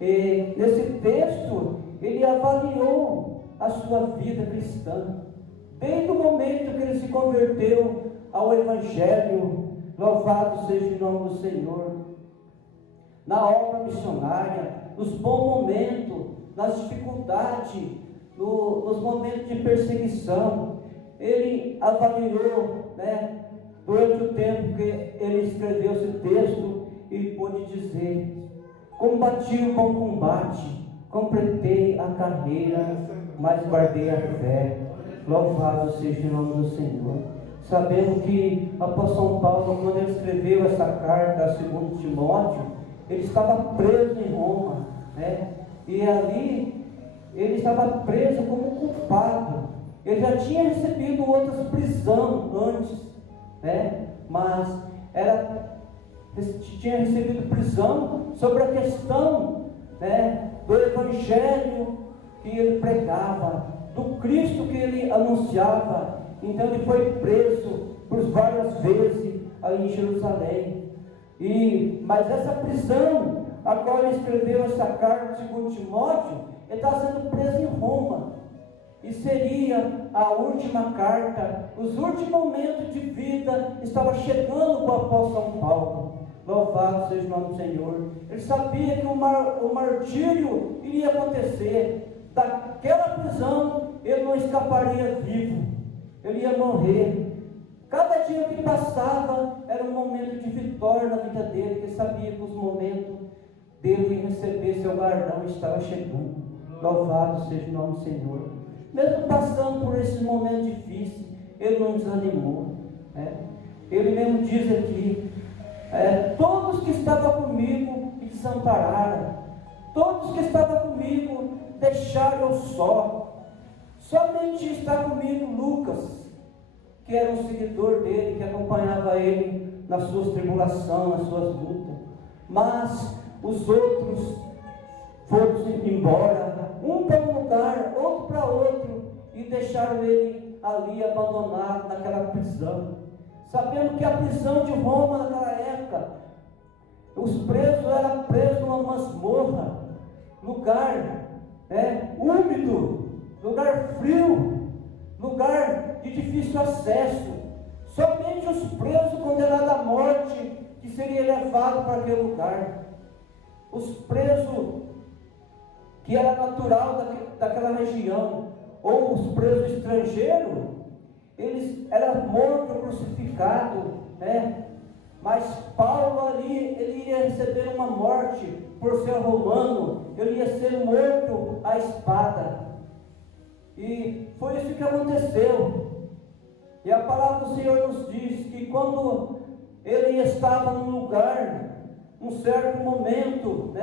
E nesse texto, ele avaliou a sua vida cristã, desde o momento que ele se converteu ao Evangelho. Louvado seja o nome do Senhor. Na obra missionária, nos bons momentos, nas dificuldades, nos momentos de perseguição, ele avaliou, durante o tempo que ele escreveu esse texto, e pôde dizer: combati o bom combate, completei a carreira, mas guardei a fé. Louvado seja o nome do Senhor. Sabendo que o apóstolo São Paulo, quando ele escreveu essa carta a 2 Timóteo, ele estava preso em Roma, e ali ele estava preso como culpado. Ele já tinha recebido outras prisões antes, mas tinha recebido prisão sobre a questão do Evangelho que ele pregava, do Cristo que ele anunciava. Então ele foi preso por várias vezes aí em Jerusalém. Mas essa prisão, a qual ele escreveu essa carta de 2 Timóteo, ele está sendo preso em Roma. E seria a última carta, os últimos momentos de vida estava chegando para o apóstolo São Paulo. Louvado seja o nome do Senhor. Ele sabia que o martírio iria acontecer. Daquela prisão ele não escaparia vivo, ele ia morrer. Cada dia que passava era um momento de vitória na vida dele, que ele sabia que os momentos dele receber seu galardão estava chegando. Louvado seja o nome do Senhor. Mesmo passando por esses momentos difíceis, ele não desanimou. Ele mesmo diz aqui: todos que estavam comigo me desampararam, todos que estavam comigo deixaram eu só. Somente está comigo Lucas, que era um seguidor dele, que acompanhava ele nas suas tribulações, nas suas lutas. Mas os outros foram embora, um para um lugar, outro para outro, e deixaram ele ali abandonado naquela prisão, sabendo que a prisão de Roma naquela época, os presos eram presos numa masmorra, lugar úmido, lugar frio, lugar de difícil acesso. Somente os presos condenados à morte que seriam levados para aquele lugar. Os presos que era natural daquela região, ou os presos estrangeiros, eles eram mortos, crucificados, mas Paulo ali, ele ia receber uma morte por ser romano, ele ia ser morto à espada, e foi isso que aconteceu. E a palavra do Senhor nos diz que quando ele estava num lugar, um certo momento,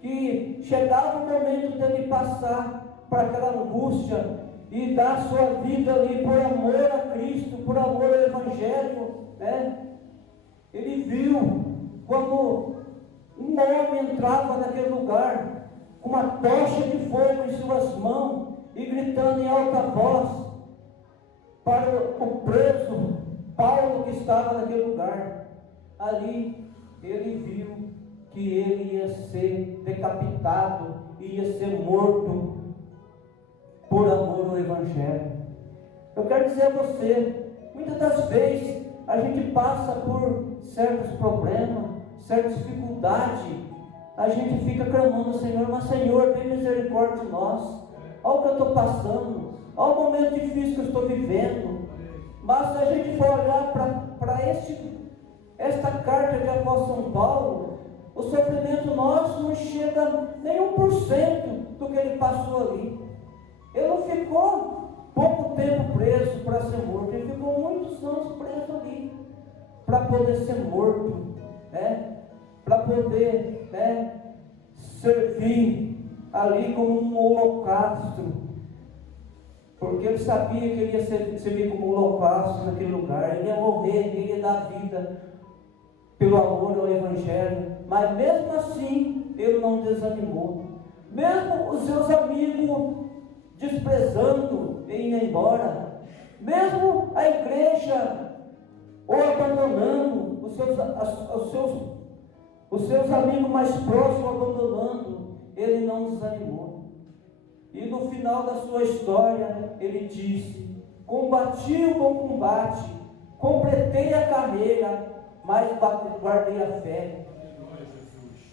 que chegava o momento dele passar para aquela angústia e dar sua vida ali por amor a Cristo, por amor ao Evangelho, ele viu quando um homem entrava naquele lugar com uma tocha de fogo em suas mãos e gritando em alta voz para o preso Paulo que estava naquele lugar. Ali ele viu que ele ia ser decapitado, ia ser morto por amor ao Evangelho. Eu quero dizer a você, muitas das vezes a gente passa por certos problemas, certas dificuldades, a gente fica clamando ao Senhor, mas Senhor, tem misericórdia de nós, olha o que eu estou passando, olha o momento difícil que eu estou vivendo. Mas se a gente for olhar para esta carta de apóstolo São Paulo, o sofrimento nosso não chega nem 1% do que ele passou ali. Ele não ficou pouco tempo preso para ser morto, ele ficou muitos anos preso ali, para poder ser morto, para poder servir ali como um holocausto, porque ele sabia que ele ia servir como um holocausto naquele lugar, ele ia morrer, ele ia dar vida pelo amor ao Evangelho. Mas mesmo assim ele não desanimou, mesmo os seus amigos desprezando e indo embora, mesmo a igreja o abandonando, os seus amigos mais próximos abandonando, ele não desanimou. E no final da sua história ele disse: combati o bom combate, completei a carreira, mas guardei a fé.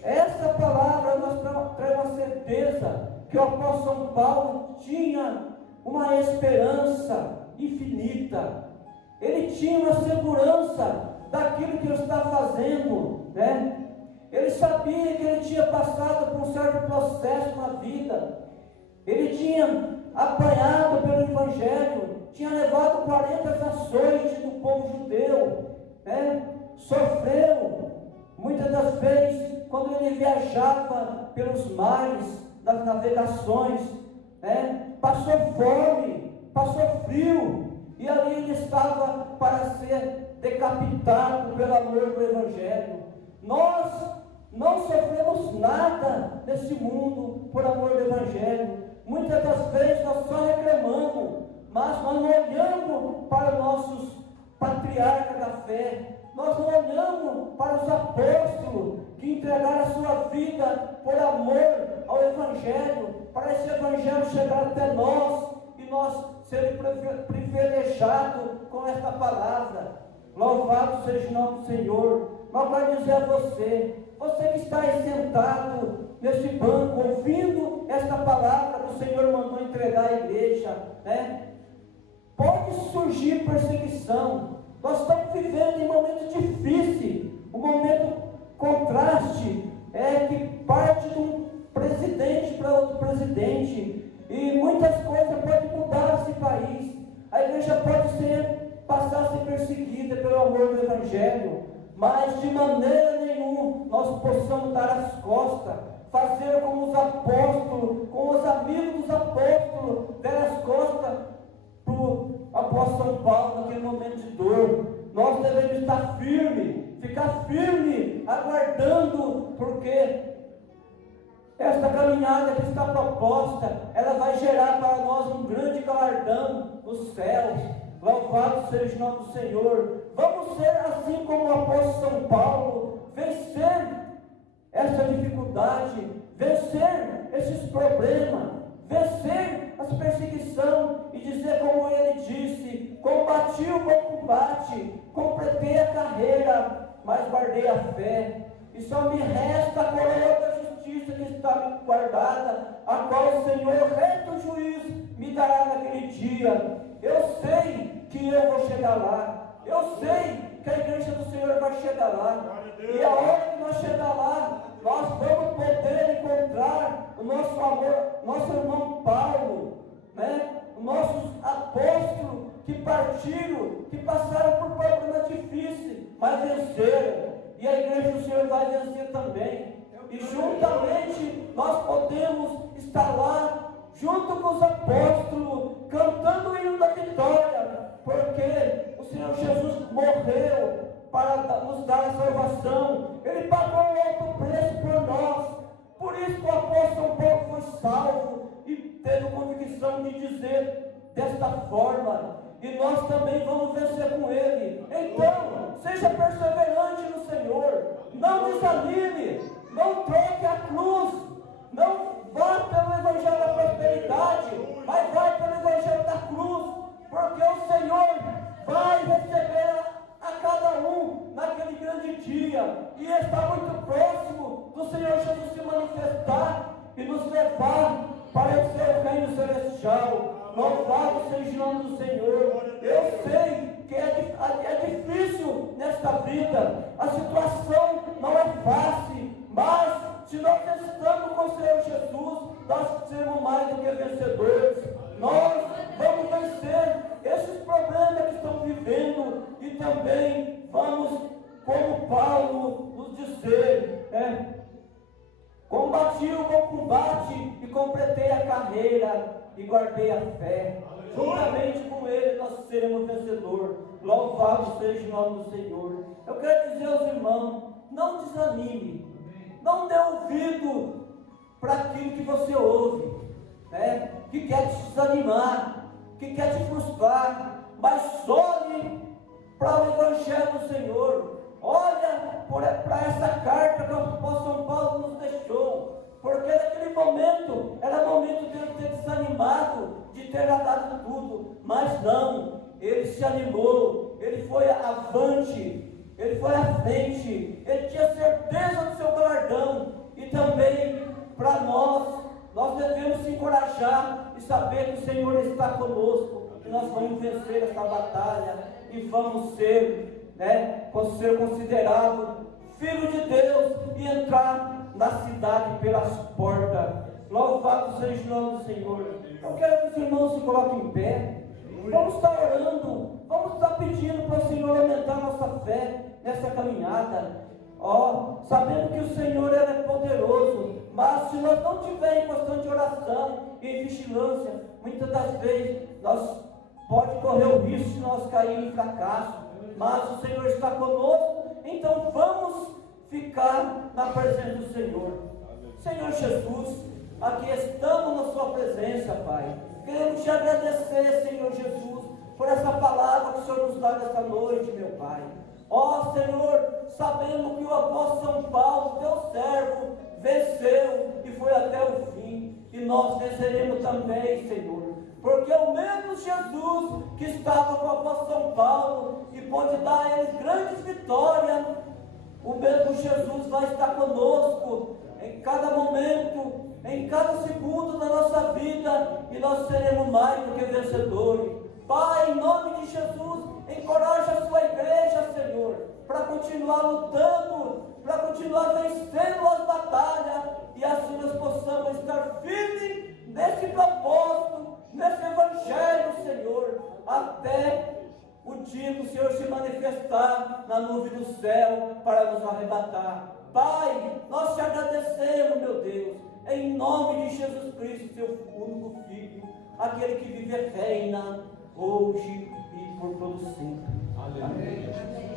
Essa palavra nós traz uma certeza que o apóstolo São Paulo tinha uma esperança infinita. Ele tinha uma segurança daquilo que ele estava fazendo, Ele sabia que ele tinha passado por um certo processo na vida. Ele tinha apanhado pelo Evangelho, tinha levado 40 açoites do povo judeu, sofreu muitas das vezes quando ele viajava pelos mares, das navegações, passou fome, passou frio, e ali ele estava para ser decapitado pelo amor do Evangelho. Nós não sofremos nada nesse mundo por amor do Evangelho. Muitas das vezes nós só reclamamos, mas nós não olhamos para os nossos patriarcas da fé, nós não olhamos para os apóstolos que entregaram a sua vida por amor ao Evangelho, para esse Evangelho chegar até nós e nós sermos privilegiados com esta palavra. Louvado seja o nome do Senhor. Mas para dizer a você que está aí sentado nesse banco, ouvindo esta palavra que o Senhor mandou entregar à igreja, pode surgir perseguição. Nós estamos vivendo em momentos difíceis, um momento contraste, que parte de um presidente para outro presidente, e muitas coisas podem mudar nesse país. A igreja pode passar a ser perseguida pelo amor do Evangelho, mas de maneira nenhuma nós possamos dar as costas, fazer como os apóstolos, como os amigos dos apóstolos, dar as costas para o apóstolo São Paulo naquele momento de dor. Nós devemos estar firmes, ficar firme, aguardando, porque Esta caminhada que está proposta, ela vai gerar para nós um grande galardão nos céus. Louvado seja o nome do Senhor. Vamos ser assim como o apóstolo São Paulo, vencer essa dificuldade, vencer esses problemas, vencer as perseguições e dizer como ele disse: combati o bom combate, completei a carreira, mas guardei a fé, e só me resta a coroa da justiça que está guardada, a qual o Senhor, reto juiz, me dará naquele dia. Eu sei que eu vou chegar lá, eu sei que a igreja do Senhor vai chegar lá, e a hora que nós chegar lá, nós vamos poder encontrar o nosso amor, nosso irmão Paulo, né? Os nossos apóstolos que partiram, que passaram por problemas difíceis, mas venceram, e a igreja do Senhor vai vencer também, e juntamente nós podemos estar lá, junto com os apóstolos, cantando o hino da vitória, porque o Senhor Jesus morreu para nos dar a salvação, Ele pagou um alto preço por nós, por isso que o apóstolo Paulo foi salvo, e teve convicção de dizer desta forma, e nós também vamos vencer com Ele. Então, seja perseverante no Senhor, não desanime, não troque a cruz, não vá pelo evangelho da prosperidade, mas vai pelo evangelho da cruz, porque o Senhor vai receber a cada um naquele grande dia, e está muito próximo do Senhor Jesus se manifestar e nos levar para o seu reino celestial. Louvado seja o nome do Senhor. Eu sei que é difícil nesta vida, a situação não é fácil, mas se nós estamos com o Senhor Jesus, nós seremos mais do que vencedores. Nós vamos vencer esses problemas que estamos vivendo, e também vamos, como Paulo nos dizer, combati o bom combate e completei a carreira e guardei a fé. Juntamente com Ele nós seremos vencedores. Louvado seja o nome do Senhor. Eu quero dizer aos irmãos, não desanime, não dê ouvido para aquilo que você ouve, que quer te desanimar, que quer te frustrar, mas olhe para o Evangelho do Senhor, olha para essa carta que o apóstolo São Paulo nos deixou, porque naquele momento era momento de ele ter desanimado, de ter dado tudo, mas não, ele se animou, ele foi avante, ele foi à frente, ele tinha certeza do seu galardão. E também para nós devemos se encorajar e saber que o Senhor está conosco, que nós vamos vencer essa batalha e vamos ser considerados filho de Deus e entrar na cidade pelas portas. Louvado seja o nome do Senhor. Eu quero que os irmãos se coloquem em pé. Vamos estar orando, vamos estar pedindo para o Senhor aumentar nossa fé nessa caminhada. Sabendo que o Senhor é poderoso, mas se nós não tivermos em constante oração e em vigilância, muitas das vezes nós pode correr o risco de nós cair em fracasso, mas o Senhor está conosco, então vamos ficar na presença do Senhor. Senhor Jesus, aqui estamos na sua presença, Pai. Queremos te agradecer, Senhor Jesus, por essa palavra que o Senhor nos dá nesta noite, meu Pai. Senhor, sabemos que o apóstolo São Paulo, teu servo, venceu e foi até o fim, e nós venceremos também, Senhor, porque o mesmo Jesus que estava com o apóstolo São Paulo e pode dar a eles grandes vitórias, o mesmo Jesus vai estar conosco em cada momento, em cada segundo da nossa vida, e nós seremos mais do que vencedores. Pai, em nome de Jesus, encoraja a sua igreja, Senhor, para continuar lutando, para continuar vencendo as batalhas, e assim nós possamos estar firmes nesse propósito, nesse evangelho, Senhor, até o dia que o Senhor se manifestar na nuvem do céu para nos arrebatar. Pai, nós te agradecemos, meu Deus, em nome de Jesus Cristo, teu único Filho, aquele que vive e reina hoje e por todo sempre. Amém.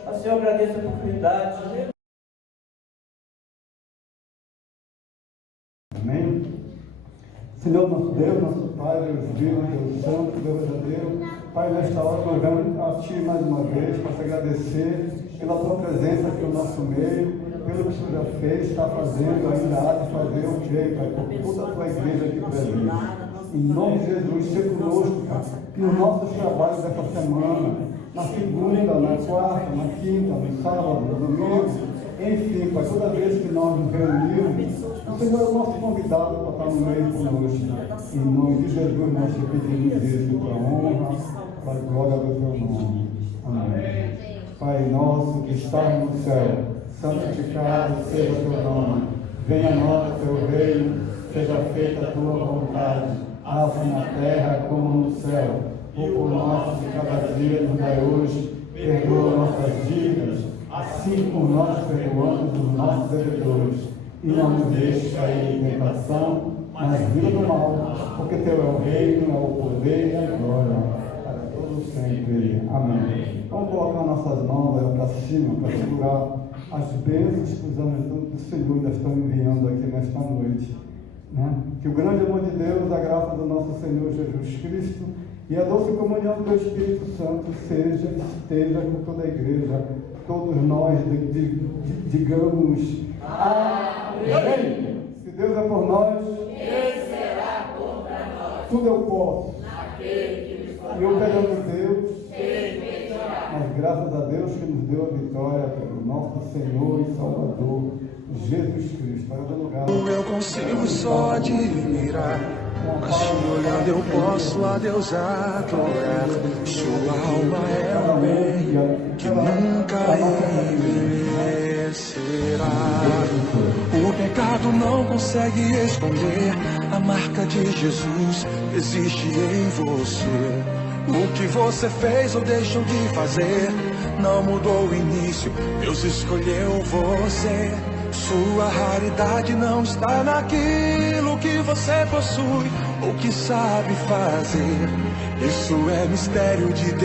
A Senhor, agradeço a oportunidade. Amém. Senhor nosso Deus, nosso Pai, Deus vivo, Deus santo, Deus verdadeiro, Pai, nesta hora nós vamos a Ti mais uma vez para te agradecer pela Tua presença aqui no nosso meio, pelo que o Senhor já fez, está fazendo, ainda há de fazer, Pai, por toda a Tua igreja aqui presente. Em nome de Jesus, seja conosco, Pai, que os nossos trabalhos dessa semana, na segunda, na quarta, na quinta, no sábado, no domingo, enfim, Pai, toda vez que nós nos reunimos, o Senhor é o nosso convidado para estar no meio conosco. Em nome de Jesus, nós te pedimos isso, para a honra, para a glória do Teu nome. Amém. Pai nosso que estás no céu, santificado seja o Teu nome. Venha a nós o Teu reino, seja feita a Tua vontade, assim na terra como no céu. O pão nosso de cada dia nos dai hoje, perdoa nossas dívidas, assim como nós perdoamos os nossos devedores. E não nos deixe cair em tentação, mas livra do mal, porque Teu é o reino, é o poder e a glória, para todos sempre. Amém. Vamos colocar nossas mãos para cima, para segurar as bênçãos que os anjos do Senhor já estão enviando aqui nesta noite. Né? Que o grande amor de Deus, a graça do nosso Senhor Jesus Cristo e a doce comunhão do Espírito Santo seja e esteja com toda a igreja. Todos nós digamos amém. Se Deus é por nós, quem será contra nós? Tudo eu posso. E eu perante Deus, mas graças a Deus que nos deu a vitória pelo nosso Senhor e Salvador Jesus Cristo. Eu consigo só admirar, mas te olhando eu posso a Deus adorar. Sua alma é um bem que nunca envelhecerá. O pecado não consegue esconder a marca de Jesus existe em você. O que você fez ou deixou de fazer não mudou o início, Deus escolheu você. Sua raridade não está naquilo que você possui ou que sabe fazer. Isso é mistério de Deus.